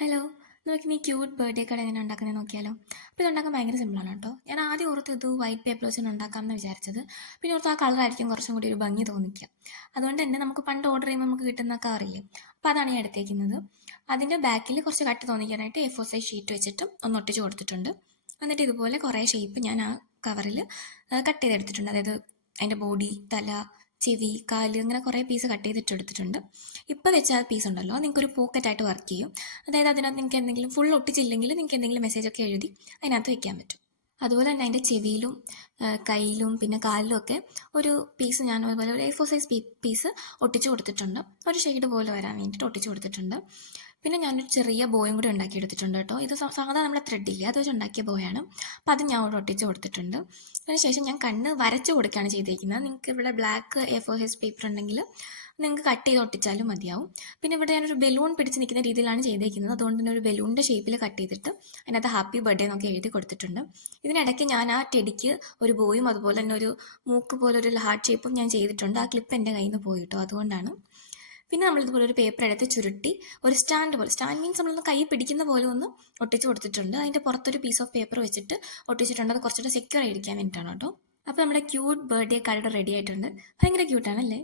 Hello, നമുക്കിനി cute birthday card എങ്ങനെ ഉണ്ടാക്കുന്നത് നോക്കിയാലോ. അപ്പോൾ ഇതുണ്ടാക്കാൻ ഭയങ്കര സിമ്പിളാണ് കേട്ടോ. ഞാൻ ആദ്യം ഓർത്ത് ഇത് വൈറ്റ് പേപ്പർ വെച്ചാണ് ഉണ്ടാക്കാമെന്ന് വിചാരിച്ചത്. പിന്നെ ഓർത്ത് ആ കളറായിരിക്കും കുറച്ചും കൂടി ഒരു ഭംഗി തോന്നിക്കുക. അതുകൊണ്ട് തന്നെ നമുക്ക് പണ്ട് ഓർഡർ ചെയ്യുമ്പോൾ നമുക്ക് കിട്ടുന്ന കവറില്ലേ, അപ്പോൾ അതാണ് ഞാൻ എടുത്തേക്കുന്നത്. അതിൻ്റെ ബാക്കിൽ കുറച്ച് കട്ട് തോന്നിക്കാനായിട്ട് A4 സൈസ് ഷീറ്റ് വെച്ചിട്ട് ഒന്ന് ഒട്ടിച്ച് കൊടുത്തിട്ടുണ്ട്. എന്നിട്ട് ഇതുപോലെ കുറേ ഷേപ്പ് ഞാൻ ആ കവറിൽ കട്ട് ചെയ്തെടുത്തിട്ടുണ്ട്. അതായത് അതിൻ്റെ ബോഡി, തല, ചെവി, കാല്, അങ്ങനെ കുറേ പീസ് കട്ട് ചെയ്തിട്ട് എടുത്തിട്ടുണ്ട്. ഇപ്പോൾ വെച്ച ആ പീസ് ഉണ്ടല്ലോ, നിങ്ങൾക്കൊരു പോക്കറ്റായിട്ട് വർക്ക് ചെയ്യും. അതായത് അതിനകത്ത് നിങ്ങൾക്ക് എന്തെങ്കിലും ഫുൾ ഒട്ടിച്ചില്ലെങ്കിൽ നിങ്ങൾക്ക് എന്തെങ്കിലും മെസ്സേജൊക്കെ എഴുതി അതിനകത്ത് വെക്കാൻ പറ്റും. അതുപോലെ തന്നെ അതിൻ്റെ ചെവിയിലും കയ്യിലും പിന്നെ കാലിലും ഒക്കെ ഒരു പീസ് ഞാൻ അതുപോലെ ഒരു A4 സൈസ് പീസ് ഒട്ടിച്ച് കൊടുത്തിട്ടുണ്ട്. ഒരു ഷെയ്ഡ് പോലെ വരാൻ വേണ്ടിയിട്ട് ഒട്ടിച്ച് കൊടുത്തിട്ടുണ്ട്. പിന്നെ ഞാനൊരു ചെറിയ ബോയും കൂടി ഉണ്ടാക്കിയെടുത്തിട്ടുണ്ട് കേട്ടോ. ഇത് സാധാരണ നമ്മളെ ത്രെഡില്ലേ, അത് വെച്ച് ഉണ്ടാക്കിയ ബോയാണ്. അപ്പോൾ അത് ഞാൻ അവിടെ ഒട്ടിച്ച് കൊടുത്തിട്ടുണ്ട്. അതിനുശേഷം ഞാൻ കണ്ണ് വരച്ച് കൊടുക്കുകയാണ് ചെയ്തിരിക്കുന്നത്. നിങ്ങൾക്ക് ഇവിടെ ബ്ലാക്ക് A4 സൈസ് പേപ്പർ ഉണ്ടെങ്കിൽ നിങ്ങൾക്ക് കട്ട് ചെയ്ത് ഒട്ടിച്ചാലും മതിയാവും. പിന്നെ ഇവിടെ ഞാനൊരു ബലൂൺ പിടിച്ച് നിൽക്കുന്ന രീതിയിലാണ് ചെയ്തേക്കുന്നത്. അതുകൊണ്ട് തന്നെ ഒരു ബലൂണിൻ്റെ ഷേപ്പിൽ കട്ട് ചെയ്തിട്ട് അതിനകത്ത് ഹാപ്പി ബർത്ത്ഡേ എന്നൊക്കെ എഴുതി കൊടുത്തിട്ടുണ്ട്. ഇതിനിടയ്ക്ക് ഞാൻ ആ ടെടിക്ക് ഒരു ബോയും അതുപോലെ തന്നെ ഒരു മൂക്ക് പോലെ ഒരു ഹാർട്ട് ഷേപ്പും ഞാൻ ചെയ്തിട്ടുണ്ട്. ആ ക്ലിപ്പ് എൻ്റെ കയ്യിൽ നിന്ന് പോയി കേട്ടോ, അതുകൊണ്ടാണ്. പിന്നെ നമ്മളിതുപോലെ ഒരു പേപ്പർ എടുത്ത് ചുരുട്ടി ഒരു സ്റ്റാൻഡ് മീൻസ് നമ്മളൊന്ന് കൈ പിടിക്കുന്ന പോലെ ഒന്ന് ഒട്ടിച്ച് കൊടുത്തിട്ടുണ്ട്. അതിൻ്റെ പുറത്തൊരു പീസ് ഓഫ് പേപ്പർ വെച്ചിട്ട് ഒട്ടിച്ചിട്ടുണ്ട്. അത് കുറച്ചുകൂടെ സെക്യൂർ ആയിരിക്കാൻ വേണ്ടിയിട്ടാണ് കേട്ടോ. അപ്പോൾ നമ്മുടെ ക്യൂട്ട് ബർത്ത്ഡേ കാർഡ് റെഡി ആയിട്ടുണ്ട്. ഭയങ്കര ക്യൂട്ടാണല്ലേ.